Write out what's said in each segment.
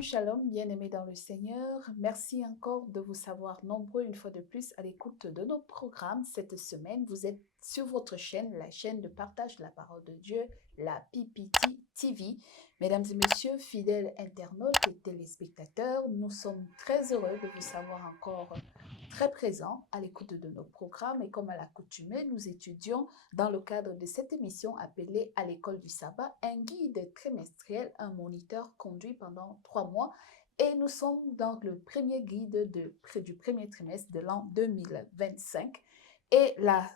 Shalom, shalom, bien-aimés dans le Seigneur. Merci encore de vous savoir nombreux une fois de plus à l'écoute de nos programmes. Cette semaine, vous êtes sur votre chaîne, la chaîne de partage de la parole de Dieu, la PPT TV. Mesdames et messieurs, fidèles internautes et téléspectateurs, nous sommes très heureux de vous savoir encore très présents à l'écoute de nos programmes. Et comme à l'accoutumée, nous étudions dans le cadre de cette émission appelée À l'école du sabbat, un guide trimestriel, un moniteur conduit pendant 3 mois. Et nous sommes dans le premier guide du premier trimestre de l'an 2025. Et la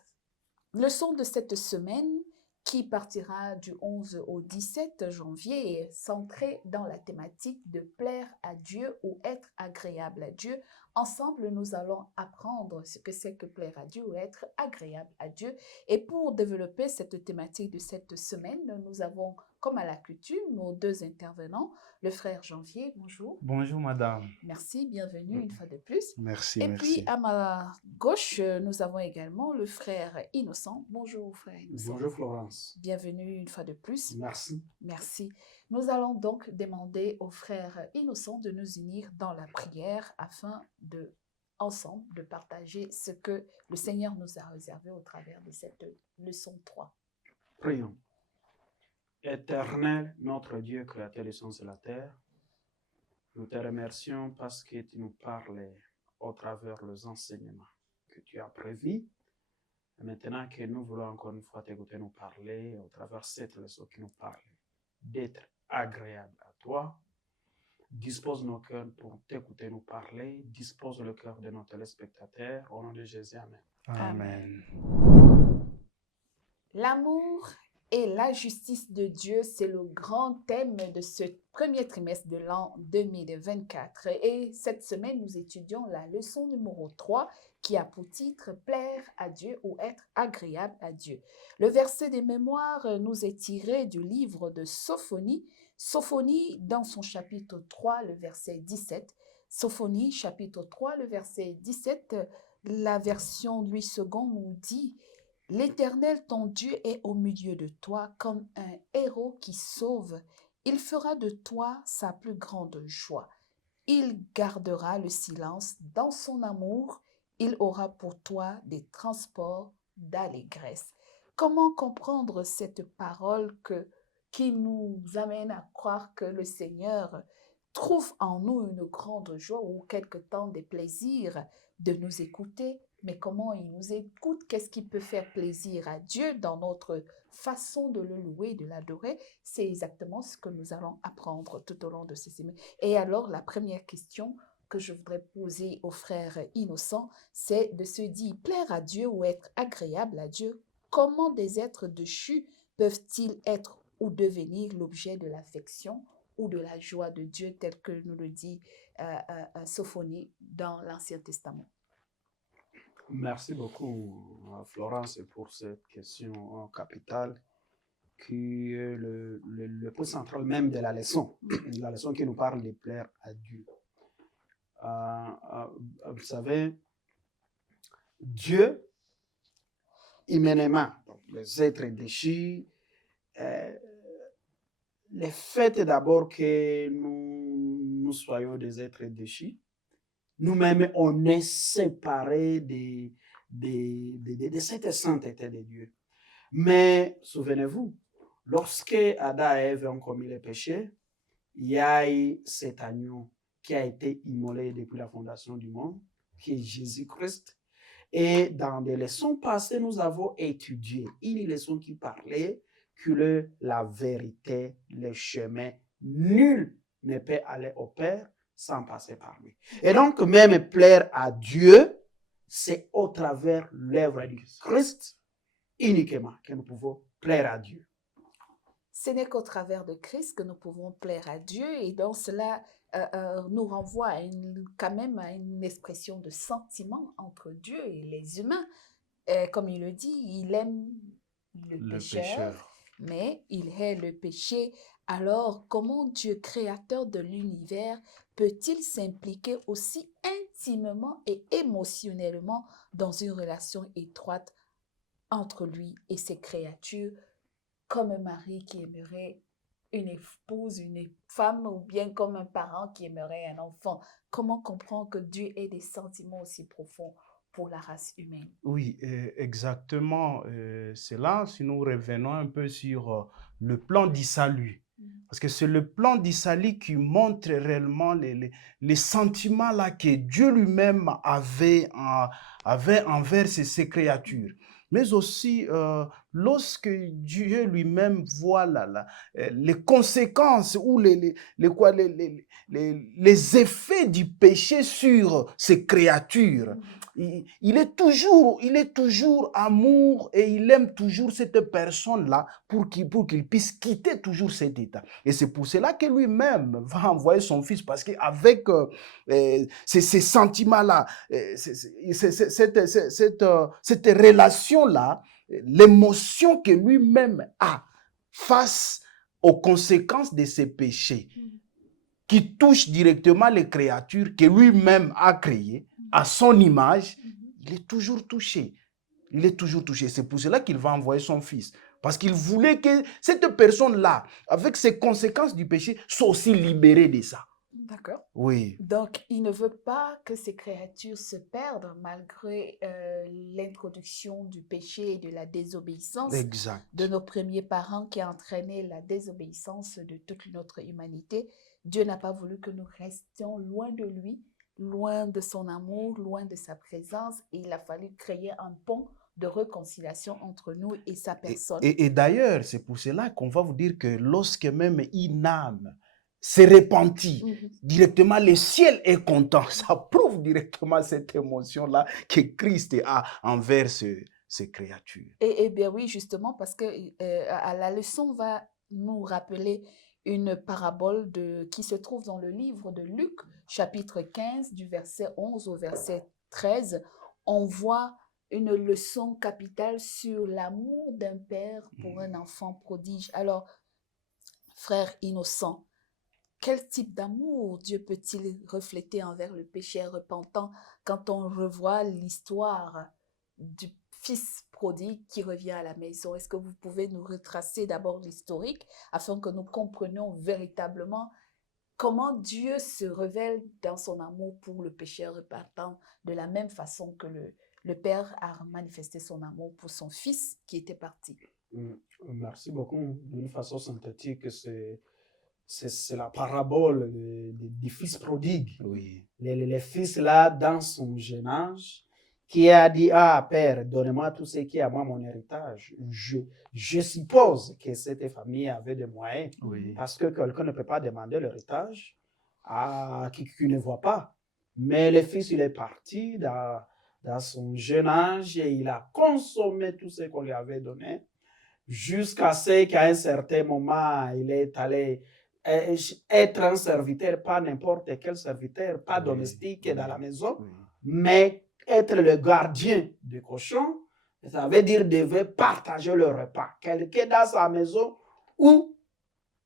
leçon de cette semaine, qui partira du 11 au 17 janvier, est centrée dans la thématique de plaire à Dieu ou être agréable à Dieu. Ensemble, nous allons apprendre ce que c'est que plaire à Dieu ou être agréable à Dieu. Et pour développer cette thématique de cette semaine, nous avons, comme à la coutume, nos deux intervenants, le frère Janvier, bonjour. Bonjour, madame. Merci, bienvenue une fois de plus. Merci, Et puis, merci. à ma gauche, nous avons également le frère Innocent. Bonjour, frère Innocent. Bonjour, Florence. Bienvenue une fois de plus. Merci. Merci. Nous allons donc demander au frère Innocent de nous unir dans la prière afin ensemble, de partager ce que le Seigneur nous a réservé au travers de cette leçon 3. Prions. Éternel, notre Dieu, créateur des cieux et de la terre, nous te remercions parce que tu nous parles au travers les enseignements que tu as prévus. Et maintenant que nous voulons encore une fois t'écouter nous parler au travers cette leçon qui nous parle d'être agréable à toi, dispose nos cœurs pour t'écouter nous parler, dispose le cœur de nos téléspectateurs. Au nom de Jésus, Amen. Amen. L'amour et la justice de Dieu, c'est le grand thème de ce premier trimestre de l'an 2024. Et cette semaine, nous étudions la leçon numéro 3 qui a pour titre « Plaire à Dieu ou être agréable à Dieu ». Le verset des mémoires nous est tiré du livre de Sophonie. Sophonie, dans son chapitre 3, le verset 17. Sophonie, chapitre 3, le verset 17, la version Louis II nous dit « L'Éternel, ton Dieu, est au milieu de toi comme un héros qui sauve. Il fera de toi sa plus grande joie. Il gardera le silence dans son amour. Il aura pour toi des transports d'allégresse. » Comment comprendre cette parole qui nous amène à croire que le Seigneur trouve en nous une grande joie ou quelque temps des plaisirs de nous écouter? Mais comment il nous écoute? Qu'est-ce qui peut faire plaisir à Dieu dans notre façon de le louer, de l'adorer? C'est exactement ce que nous allons apprendre tout au long de ces semaines. Et alors, la première question que je voudrais poser au frère Innocent, c'est de se dire, plaire à Dieu ou être agréable à Dieu, comment des êtres déchus peuvent-ils être ou devenir l'objet de l'affection ou de la joie de Dieu, tel que nous le dit Sophonie dans l'Ancien Testament? Merci beaucoup, Florence, pour cette question capitale qui est le point central même de la leçon qui nous parle de plaire à Dieu. Vous savez, Dieu, humainement, donc les êtres déchus, le fait d'abord que nous soyons des êtres déchus, nous-mêmes, on est séparés de cette sainteté de Dieu. Mais souvenez-vous, lorsque Adam et Ève ont commis le péché, il y a eu cet agneau qui a été immolé depuis la fondation du monde, qui est Jésus-Christ. Et dans des leçons passées, nous avons étudié une leçon qui parlait que la vérité, le chemin, nul ne peut aller au Père sans passer par lui. Et donc, même plaire à Dieu, c'est au travers l'œuvre du Christ uniquement que nous pouvons plaire à Dieu. Ce n'est qu'au travers de Christ que nous pouvons plaire à Dieu, et donc cela nous renvoie quand même à une expression de sentiment entre Dieu et les humains. Comme il le dit, il aime le pécheur, mais il hait le péché. Alors, comment Dieu, créateur de l'univers, peut-il s'impliquer aussi intimement et émotionnellement dans une relation étroite entre lui et ses créatures, comme Marie qui aimerait une épouse, une femme ou bien comme un parent qui aimerait un enfant. Comment comprendre que Dieu ait des sentiments aussi profonds pour la race humaine? Oui, exactement. C'est là, si nous revenons un peu sur le plan du salut. Parce que c'est le plan du salut qui montre réellement les sentiments là que Dieu lui-même avait envers ses créatures. Mais aussi, lorsque Dieu lui-même voit les conséquences ou les effets du péché sur ses créatures, il est toujours amour et il aime toujours cette personne-là pour qu'il puisse quitter toujours cet état. Et c'est pour cela que lui-même va envoyer son fils, parce qu'avec ces sentiments-là, cette relation-là, l'émotion que lui-même a face aux conséquences de ses péchés, qui touchent directement les créatures que lui-même a créées, à son image, il est toujours touché. Il est toujours touché. C'est pour cela qu'il va envoyer son fils. Parce qu'il voulait que cette personne-là, avec ses conséquences du péché, soit aussi libérée de ça. D'accord. Oui. Donc, il ne veut pas que ces créatures se perdent malgré l'introduction du péché et de la désobéissance Exact. de nos premiers parents qui a entraîné la désobéissance de toute notre humanité. Dieu n'a pas voulu que nous restions loin de lui, loin de son amour, loin de sa présence, et il a fallu créer un pont de réconciliation entre nous et sa personne. Et d'ailleurs, c'est pour cela qu'on va vous dire que lorsque même une âme s'est repentie, directement le ciel est content. Ça prouve directement cette émotion-là que Christ a envers ces créatures. Et bien oui, justement, parce que la leçon va nous rappeler une parabole qui se trouve dans le livre de Luc, chapitre 15, du verset 11 au verset 13. On voit une leçon capitale sur l'amour d'un père pour un enfant prodige. Alors, frère innocent, quel type d'amour Dieu peut-il refléter envers le péché repentant quand on revoit l'histoire du fils prodigue qui revient à la maison? Est-ce que vous pouvez nous retracer d'abord l'historique afin que nous comprenions véritablement comment Dieu se révèle dans son amour pour le pécheur repentant de la même façon que le Père a manifesté son amour pour son fils qui était parti? Merci beaucoup. D'une façon synthétique, c'est la parabole du fils prodigue. Oui. Le fils là, dans son jeune âge, qui a dit, ah père, donnez-moi tout ce qui est à moi, mon héritage. Je suppose que cette famille avait des moyens, parce que quelqu'un ne peut pas demander l'héritage à qui ne voit pas. Mais le fils, il est parti dans son jeune âge et il a consommé tout ce qu'on lui avait donné, jusqu'à ce qu'à un certain moment, il est allé être un serviteur, pas n'importe quel serviteur, pas domestique dans la maison, mais être le gardien du cochon. Ça veut dire devait partager le repas. Quelqu'un dans sa maison où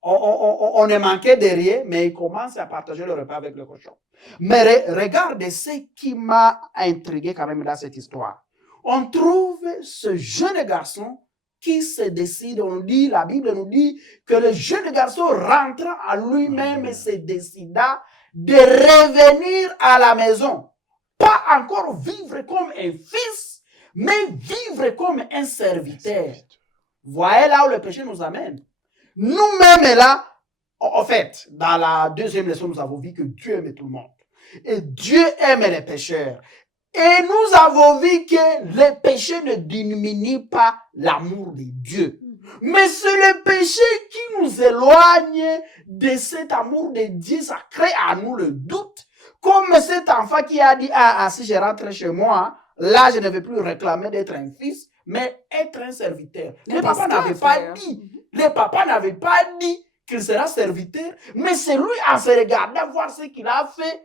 on ne manquait de rien, mais il commence à partager le repas avec le cochon. Mais regardez ce qui m'a intrigué quand même dans cette histoire. On trouve ce jeune garçon qui se décide, la Bible nous dit que le jeune garçon rentra à lui-même et se décida de revenir à la maison. Pas encore vivre comme un fils, mais vivre comme un serviteur. Voyez là où le péché nous amène. Nous-mêmes là, en fait, dans la deuxième leçon, nous avons vu que Dieu aime tout le monde. Et Dieu aime les pécheurs. Et nous avons vu que le péché ne diminue pas l'amour de Dieu. Mais c'est le péché qui nous éloigne de cet amour de Dieu. Ça crée à nous le doute. Comme cet enfant qui a dit, si je rentre chez moi, là, je ne vais plus réclamer d'être un fils, mais être un serviteur. Le papa n'avait pas dit. Le papa n'avait pas dit qu'il sera serviteur, mais c'est lui à se regarder, voir ce qu'il a fait,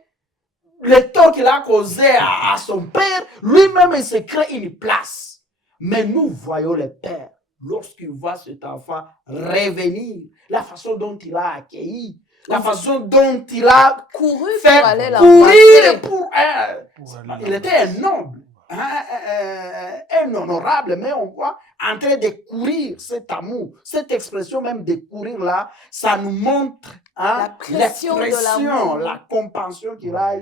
le tort qu'il a causé à son père, lui-même, il se crée une place. Mais nous voyons le père, lorsqu'il voit cet enfant revenir, la façon dont il a accueilli, la façon dont il a couru fait pour aller courir pour pour il était un noble. honorable, mais on voit en train de courir cet amour. Cette expression même de courir là, ça nous montre La pression de l'expression, l'amour. la compassion qu'il a.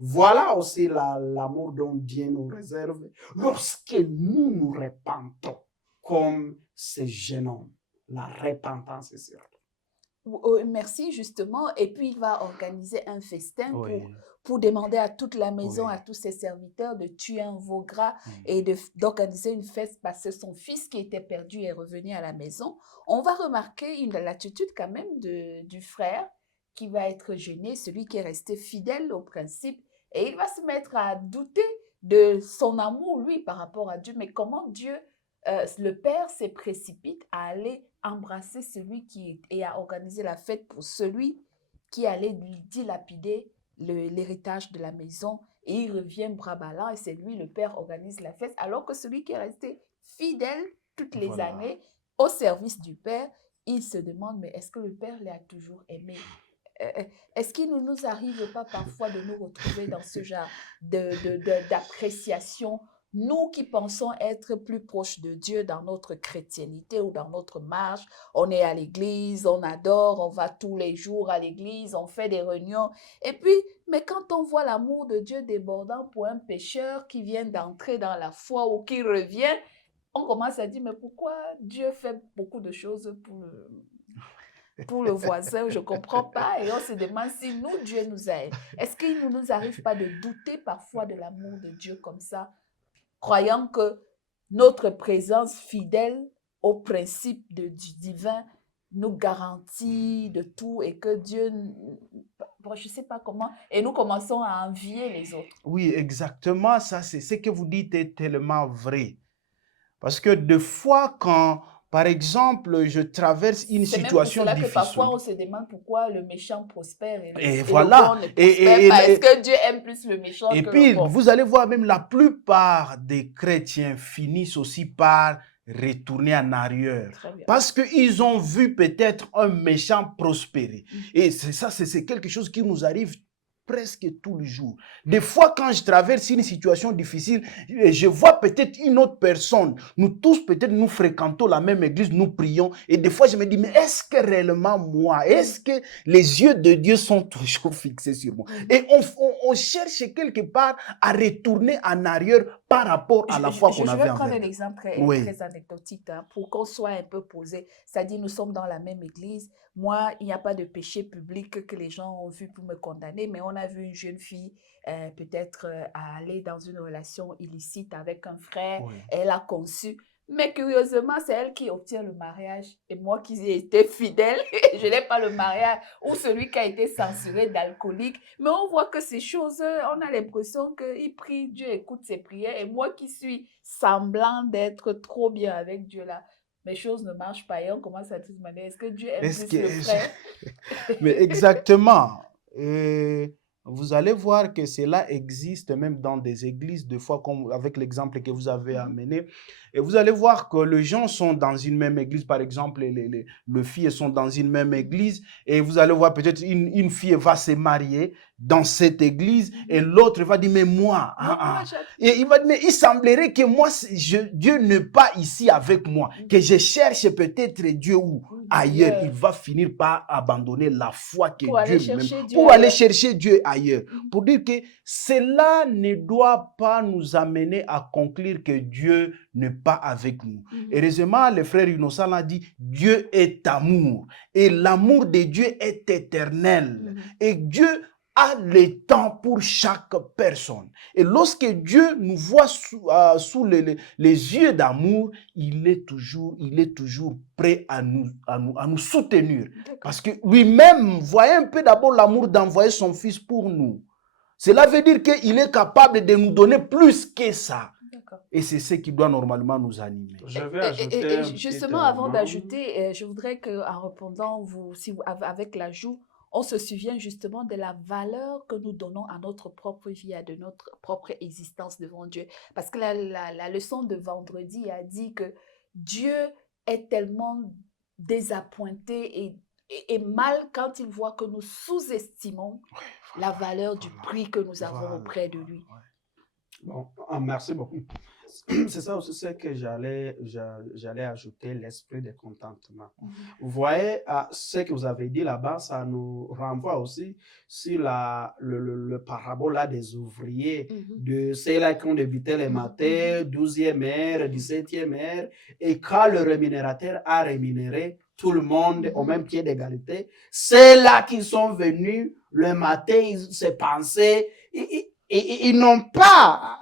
Voilà aussi l'amour dont Dieu nous réserve lorsque nous repentons comme ce jeune homme. La repentance est sûre. Merci, justement. Et puis, il va organiser un festin Oui. pour demander à toute la maison, Oui. à tous ses serviteurs de tuer un veau gras Mm. et d'organiser une fête parce que son fils qui était perdu est revenu à la maison. On va remarquer l'attitude quand même du frère qui va être gêné, celui qui est resté fidèle au principe. Et il va se mettre à douter de son amour, lui, par rapport à Dieu. Mais comment Dieu, le Père, se précipite à aller embrasser celui et à organiser la fête pour celui qui allait lui dilapider l'héritage de la maison, et il revient bras ballants et c'est lui, le père, organise la fête, alors que celui qui est resté fidèle toutes les Voilà. années au service du père, il se demande, mais est-ce que le père l'a toujours aimé? Est-ce qu'il ne nous arrive pas parfois de nous retrouver dans ce genre d'appréciation, nous qui pensons être plus proches de Dieu dans notre chrétienité ou dans notre marche? On est à l'église, on adore, on va tous les jours à l'église, on fait des réunions. Et puis, mais quand on voit l'amour de Dieu débordant pour un pécheur qui vient d'entrer dans la foi ou qui revient, on commence à dire, mais pourquoi Dieu fait beaucoup de choses pour le voisin, je ne comprends pas. Et on se demande si nous, Dieu nous aime. Est-ce qu'il ne nous arrive pas de douter parfois de l'amour de Dieu comme ça, croyant que notre présence fidèle au principe du divin nous garantit de tout et que Dieu, bon, je ne sais pas comment, et nous commençons à envier les autres. Oui, exactement. Ça, c'est ce que vous dites est tellement vrai. Parce que des fois, quand, par exemple, je traverse une C'est même pour situation cela que difficile, parfois on se demande pourquoi le méchant prospère et et le voilà, bon ne prospère pas. Est-ce que Dieu aime plus le méchant et que puis le bon? vous allez voir, même la plupart des chrétiens finissent aussi par retourner en arrière. Très bien. Parce qu'ils ont vu peut-être un méchant prospérer. Et c'est ça, c'est quelque chose qui nous arrive presque tous les jours. Des fois, quand je traverse une situation difficile, je vois peut-être une autre personne. Nous tous, peut-être, nous fréquentons la même église, nous prions. Et des fois, je me dis, mais est-ce que réellement moi, est-ce que les yeux de Dieu sont toujours fixés sur moi? Et on cherche quelque part à retourner en arrière par rapport à la foi qu'on Je avait vais prendre envers un Dieu. exemple Oui. très anecdotique pour qu'on soit un peu posé. C'est-à-dire, nous sommes dans la même église. Moi, il n'y a pas de péché public que les gens ont vu pour me condamner, mais on a vu une jeune fille peut-être aller dans une relation illicite avec un frère. Oui. Elle a conçu. Mais curieusement, c'est elle qui obtient le mariage et moi qui ai été fidèle, je n'ai pas le mariage, ou celui qui a été censuré d'alcoolique. Mais on voit que ces choses, on a l'impression qu'il prie, Dieu écoute ses prières, et moi qui suis semblant d'être trop bien avec Dieu là, mes choses ne marchent pas et on commence à se demander, est-ce que Dieu aime Est-ce plus le que... frère? Mais exactement. Vous allez voir que cela existe même dans des églises, des fois, comme avec l'exemple que vous avez amené. Et vous allez voir que les gens sont dans une même église, par exemple, les filles sont dans une même église, et vous allez voir peut-être une fille va se marier dans cette église, et l'autre va dire, mais moi, et il va dire, mais il semblerait que moi, Dieu n'est pas ici avec moi, que je cherche peut-être Dieu où ailleurs. Il va finir par abandonner la foi que Dieu lui-même, pour aller chercher Dieu ailleurs. Pour dire que cela ne doit pas nous amener à conclure que Dieu n'est pas avec nous. Heureusement, le frère Innocent a dit, Dieu est amour, et l'amour de Dieu est éternel, et Dieu a le temps pour chaque personne. Et lorsque Dieu nous voit sous les yeux d'amour, il est toujours prêt à nous soutenir. Parce que lui-même voyait un peu d'abord l'amour d'envoyer son fils pour nous. Cela veut dire qu'il est capable de nous donner plus que ça. Et c'est ce qui doit normalement nous animer. Je vais ajouter justement, avant d'ajouter, je voudrais qu'en répondant, avec l'ajout, on se souvient justement de la valeur que nous donnons à notre propre vie, à de notre propre existence devant Dieu. Parce que la leçon de vendredi a dit que Dieu est tellement désappointé et mal quand il voit que nous sous-estimons la valeur du prix que nous avons auprès de lui. Bon, merci beaucoup. C'est ça aussi ce que j'allais ajouter, l'esprit de contentement. Vous voyez, ce que vous avez dit là-bas, ça nous renvoie aussi sur le parabole là des ouvriers, de ceux-là qui ont débuté le matin, 12e heure, 17e heure, et quand le rémunérateur a rémunéré tout le monde au même pied d'égalité, ceux-là qui sont venus le matin, ils se pensaient, ils n'ont pas...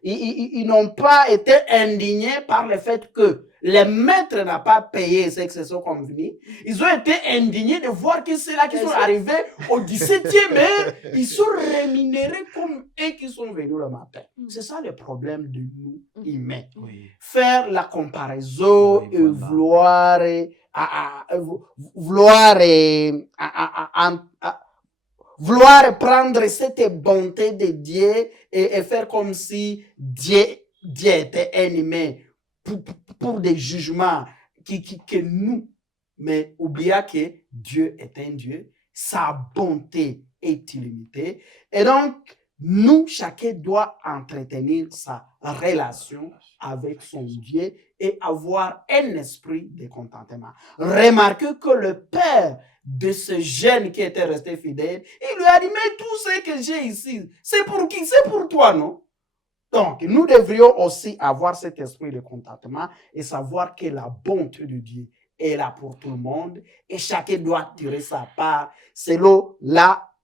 Ils n'ont pas été indignés par le fait que le maître n'a pas payé ce qu'ils se sont convenus. Ils ont été indignés de voir que ceux-là qui sont arrivés au 17e heure, ils sont rémunérés comme eux qui sont venus le matin. C'est ça le problème de nous humains. Oui. Faire la comparaison Oui, et voilà. vouloir prendre cette bonté de Dieu et faire comme si Dieu était un humain pour des jugements que nous, mais oublions que Dieu est un Dieu, sa bonté est illimitée. Et donc, nous, chacun doit entretenir sa relation avec son Dieu et avoir un esprit de contentement. Remarquez que le Père de ce jeune qui était resté fidèle, il lui a dit, mais tout ce que j'ai ici, c'est pour qui? C'est pour toi, non? Donc, nous devrions aussi avoir cet esprit de contentement et savoir que la bonté de Dieu est là pour tout le monde et chacun doit tirer sa part selon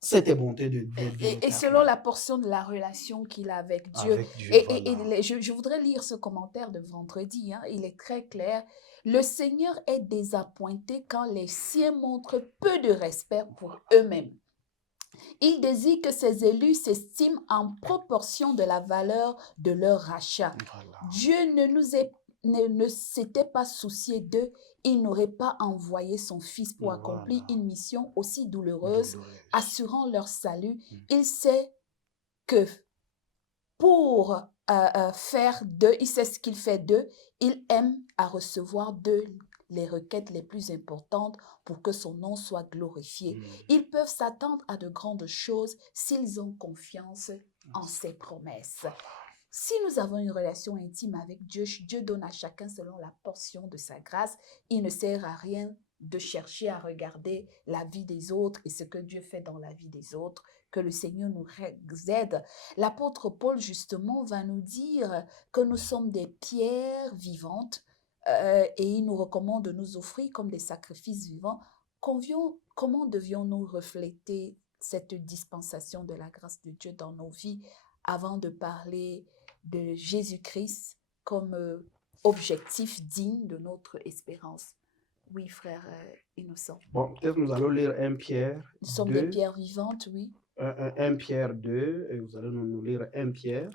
cette bonté de Dieu. Et selon la portion de la relation qu'il a avec Dieu. Avec Dieu, Et je voudrais lire ce commentaire de vendredi. Il est très clair. Le Seigneur est désappointé quand les siens montrent peu de respect pour eux-mêmes. Il désire que ses élus s'estiment en proportion de la valeur de leur rachat. Voilà. Dieu ne s'était pas soucié d'eux. Il n'aurait pas envoyé son Fils pour accomplir une mission aussi douloureuse, assurant leur salut. Il sait que pour faire d'eux, il sait ce qu'il fait d'eux. Il aime à recevoir d'eux les requêtes les plus importantes pour que son nom soit glorifié. Ils peuvent s'attendre à de grandes choses s'ils ont confiance en ses promesses. Si nous avons une relation intime avec Dieu, Dieu donne à chacun selon la portion de sa grâce. Il ne sert à rien de chercher à regarder la vie des autres et ce que Dieu fait dans la vie des autres. Que le Seigneur nous aide. L'apôtre Paul, justement, va nous dire que nous sommes des pierres vivantes et il nous recommande de nous offrir comme des sacrifices vivants. Comment devions-nous refléter cette dispensation de la grâce de Dieu dans nos vies avant de parler de Jésus-Christ comme objectif digne de notre espérance? Oui, frère Innocent. Bon, peut-être nous allons lire 1 Pierre 2. Nous sommes des pierres vivantes, oui. 1 Pierre 2, et vous allez nous lire 1 Pierre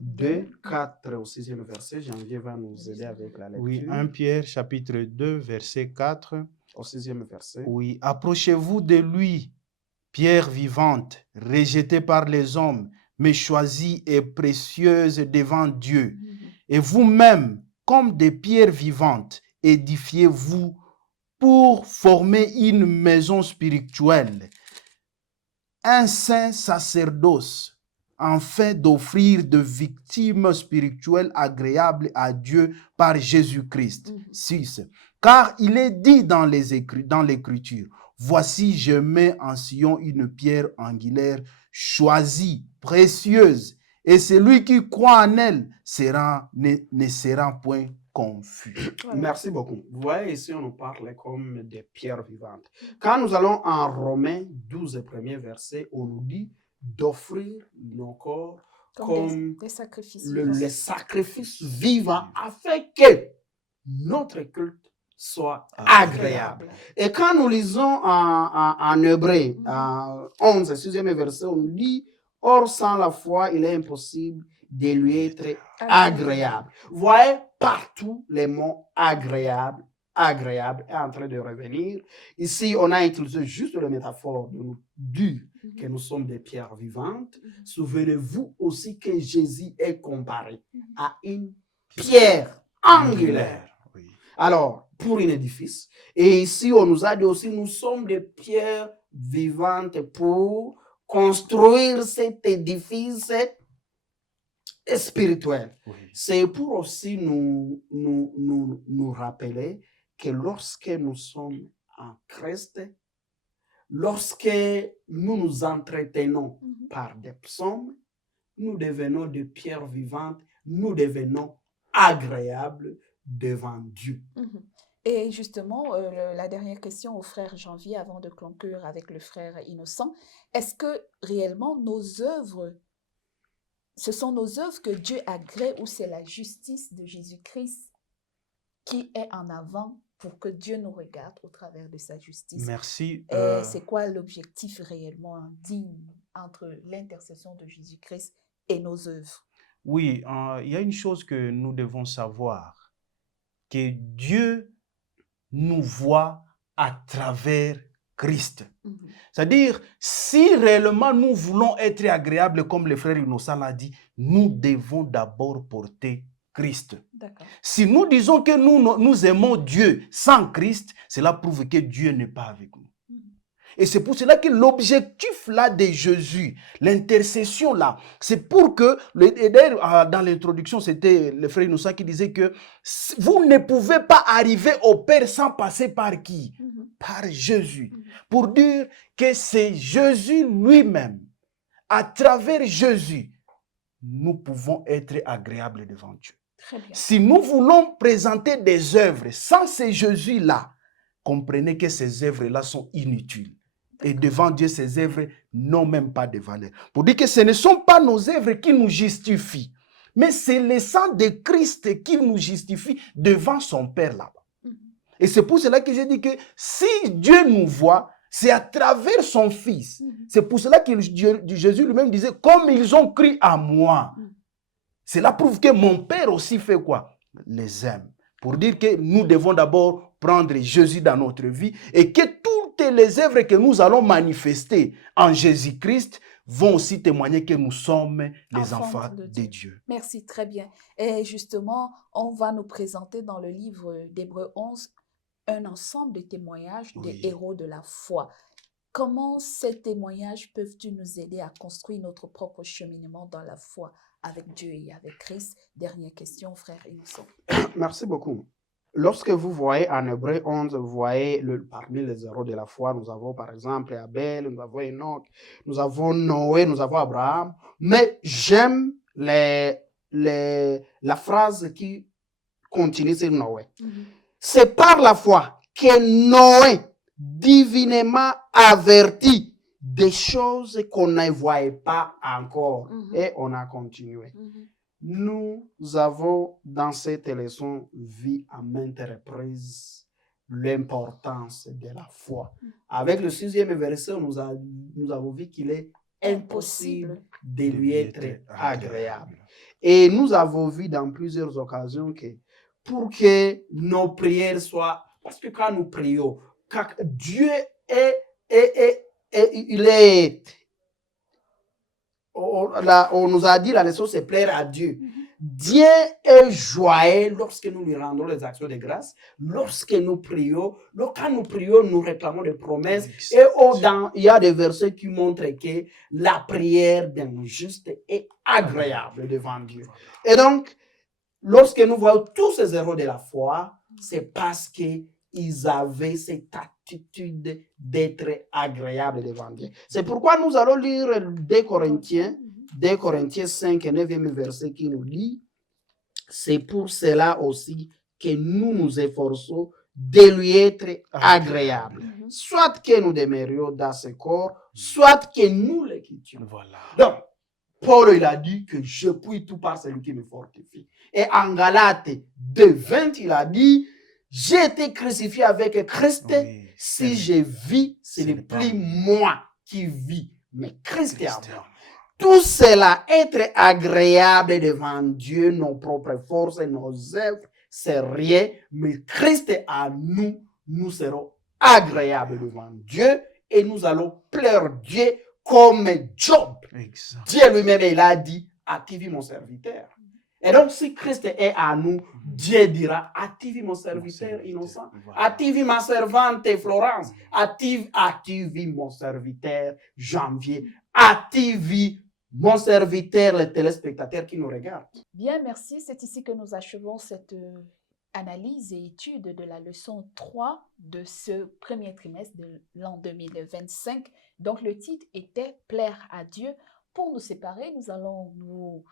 2, 4 au 6e verset. Janvier va nous aider avec la lecture. Oui, 1 Pierre chapitre 2, verset 4. Au 6e verset. Oui, approchez-vous de lui, pierre vivante, rejetée par les hommes, mais choisie et précieuse devant Dieu. Et vous-même, comme des pierres vivantes, édifiez-vous pour former une maison spirituelle, un saint sacerdoce, afin d'offrir de victimes spirituelles agréables à Dieu par Jésus-Christ. 6. Car il est dit dans l'Écriture, voici je mets en Sion une pierre angulaire choisie, précieuse, et celui qui croit en elle ne sera point confus. Merci beaucoup. Vous voyez, ici, on nous parle comme des pierres vivantes. Quand nous allons en Romains 12, premier verset, on nous dit d'offrir nos corps comme des sacrifices les sacrifices vivants afin que notre culte soit agréable. Et quand nous lisons en Hébreu, 11, 6e verset, on nous dit, or sans la foi, il est impossible de lui être agréable. Vous voyez, partout les mots agréable est en train de revenir. Ici, on a utilisé juste la métaphore de nous dire que nous sommes des pierres vivantes. Souvenez-vous aussi que Jésus est comparé à une pierre angulaire. Alors, pour un édifice. Et ici, on nous a dit aussi, nous sommes des pierres vivantes pour construire cet édifice spirituelle. Oui. C'est pour aussi nous rappeler que lorsque nous sommes en Christ, lorsque nous nous entretenons par des psaumes, nous devenons de pierres vivantes, nous devenons agréables devant Dieu. Et justement, la dernière question au frère Janvier, avant de conclure avec le frère Innocent, est-ce que réellement nos œuvres, ce sont nos œuvres que Dieu agrée ou c'est la justice de Jésus-Christ qui est en avant pour que Dieu nous regarde au travers de sa justice? Merci. Et c'est quoi l'objectif réellement digne entre l'intercession de Jésus-Christ et nos œuvres? Oui, il y a une chose que nous devons savoir, que Dieu nous voit à travers Christ. C'est-à-dire, si réellement nous voulons être agréables, comme le frère Innocent l'a dit, nous devons d'abord porter Christ. Si nous disons que nous aimons Dieu sans Christ, cela prouve que Dieu n'est pas avec nous. Et c'est pour cela que l'objectif là de Jésus, l'intercession là, c'est pour que, dans l'introduction, c'était le frère Innocent qui disait que vous ne pouvez pas arriver au Père sans passer par qui? Par Jésus. Pour dire que c'est Jésus lui-même, à travers Jésus, nous pouvons être agréables devant Dieu. Si nous voulons présenter des œuvres sans ces Jésus-là, comprenez que ces œuvres-là sont inutiles. Et devant Dieu, ces œuvres n'ont même pas de valeur. Pour dire que ce ne sont pas nos œuvres qui nous justifient, mais c'est le sang de Christ qui nous justifie devant son Père là-bas. Et c'est pour cela que j'ai dit que si Dieu nous voit, c'est à travers son Fils. C'est pour cela que Jésus lui-même disait, comme ils ont cru à moi. Cela prouve que mon Père aussi fait quoi? Les aime. Pour dire que nous devons d'abord prendre Jésus dans notre vie et que toutes les œuvres que nous allons manifester en Jésus-Christ vont aussi témoigner que nous sommes les enfants de Dieu. Merci, très bien. Et justement, on va nous présenter dans le livre d'Hébreux 11 un ensemble de témoignages des héros de la foi. Comment ces témoignages peuvent-ils nous aider à construire notre propre cheminement dans la foi avec Dieu et avec Christ? Dernière question, frère Innocent. Merci beaucoup. Lorsque vous voyez en Hébreux 11, vous voyez parmi les héros de la foi, nous avons par exemple Abel, nous avons Enoch, nous avons Noé, nous avons Abraham. Mais j'aime la phrase qui continue sur Noé. C'est par la foi que Noé, divinement averti des choses qu'on ne voyait pas encore. Et on a continué. Nous avons dans cette leçon vu à maintes reprises l'importance de la foi. Avec le 6e verset, nous avons vu qu'il est impossible de lui être agréable. Et nous avons vu dans plusieurs occasions que pour que nos prières soient... Parce que quand nous prions, quand Dieu on nous a dit la leçon, c'est plaire à Dieu. Dieu est joyeux lorsque nous lui rendons les actions de grâce, lorsque nous prions. Quand nous prions, nous réclamons des promesses. Et il y a des versets qui montrent que la prière d'un juste est agréable devant Dieu. Et donc, lorsque nous voyons tous ces héros de la foi, c'est parce qu'ils avaient cette attitude d'être agréable devant Dieu. C'est pourquoi nous allons lire 2 Corinthiens 5, 9e verset qui nous dit, c'est pour cela aussi que nous nous efforçons de lui être agréable. Soit que nous demeurions dans ce corps, soit que nous le quittions. Voilà. Donc, Paul, il a dit que je puis tout par celui qui me fortifie. Et en Galates 2:20, il a dit, j'ai été crucifié avec Christ. Si je vis, ce n'est plus moi qui vis, mais Christ est en moi. Tout cela, être agréable devant Dieu, nos propres forces, nos œuvres, c'est rien, mais Christ est à nous, nous serons agréables devant Dieu et nous allons plaire Dieu comme Job. Exact. Dieu lui-même, il a dit, as-tu vu mon serviteur? Et donc, si Christ est à nous, Dieu dira, as-tu vu mon serviteur innocent? Voilà. As-tu vu ma servante Florence? As-tu vu mon serviteur Janvier? As-tu vu mon serviteur, les téléspectateurs qui nous regardent. Bien, merci. C'est ici que nous achevons cette analyse et étude de la leçon 3 de ce premier trimestre de l'an 2025. Donc, le titre était « Plaire à Dieu ». Pour nous séparer, nous allons nous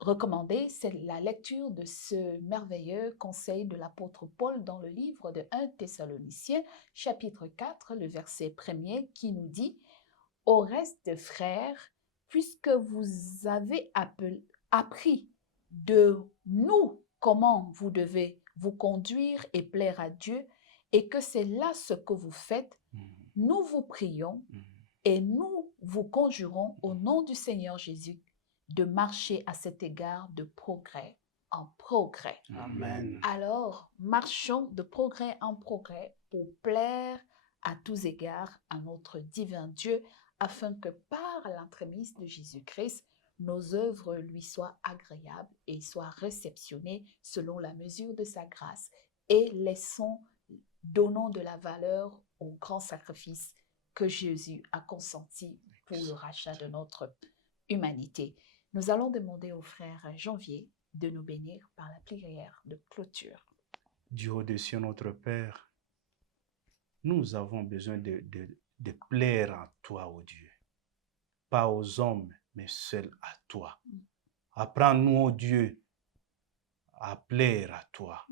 recommander la lecture de ce merveilleux conseil de l'apôtre Paul dans le livre de 1 Thessaloniciens, chapitre 4, le verset 1er, qui nous dit « Au reste, frères, puisque vous avez appris de nous comment vous devez vous conduire et plaire à Dieu, et que c'est là ce que vous faites, nous vous prions et nous vous conjurons au nom du Seigneur Jésus de marcher à cet égard de progrès en progrès. » Amen. Alors, marchons de progrès en progrès pour plaire à tous égards à notre divin Dieu, afin que par l'entremise de Jésus-Christ, nos œuvres lui soient agréables et soient réceptionnées selon la mesure de sa grâce. Et donnons de la valeur au grand sacrifice que Jésus a consenti pour le rachat de notre humanité. Nous allons demander au frère Janvier de nous bénir par la prière de clôture. Dieu au-dessus, notre Père, nous avons besoin de plaire à toi, ô Dieu. Pas aux hommes, mais seul à toi. Apprends-nous, ô Dieu, à plaire à toi.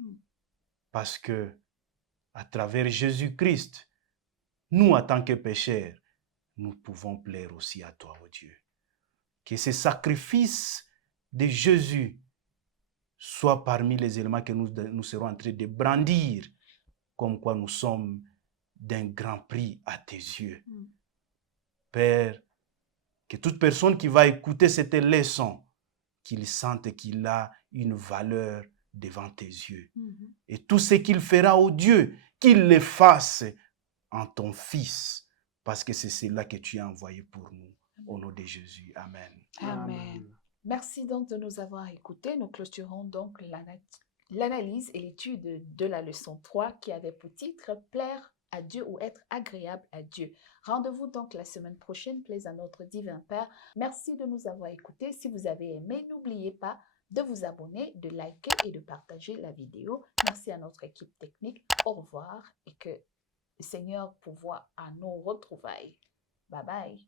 Parce que, à travers Jésus-Christ, nous, en tant que pécheurs, nous pouvons plaire aussi à toi, ô Dieu. Que ce sacrifice de Jésus soit parmi les éléments que nous serons en train de brandir, comme quoi nous sommes d'un grand prix à tes yeux. Père, que toute personne qui va écouter cette leçon, qu'il sente qu'il a une valeur devant tes yeux. Et tout ce qu'il fera, ô Dieu, qu'il le fasse en ton Fils, parce que c'est cela que tu as envoyé pour nous. Au nom de Jésus. Amen. Amen. Merci donc de nous avoir écoutés. Nous clôturons donc l'analyse et l'étude de la leçon 3 qui avait pour titre « Plaire à Dieu ou être agréable à Dieu ». Rendez-vous donc la semaine prochaine, plaise à notre divin Père. Merci de nous avoir écoutés. Si vous avez aimé, n'oubliez pas de vous abonner, de liker et de partager la vidéo. Merci à notre équipe technique. Au revoir et que le Seigneur pourvoie à nos retrouvailles. Bye bye.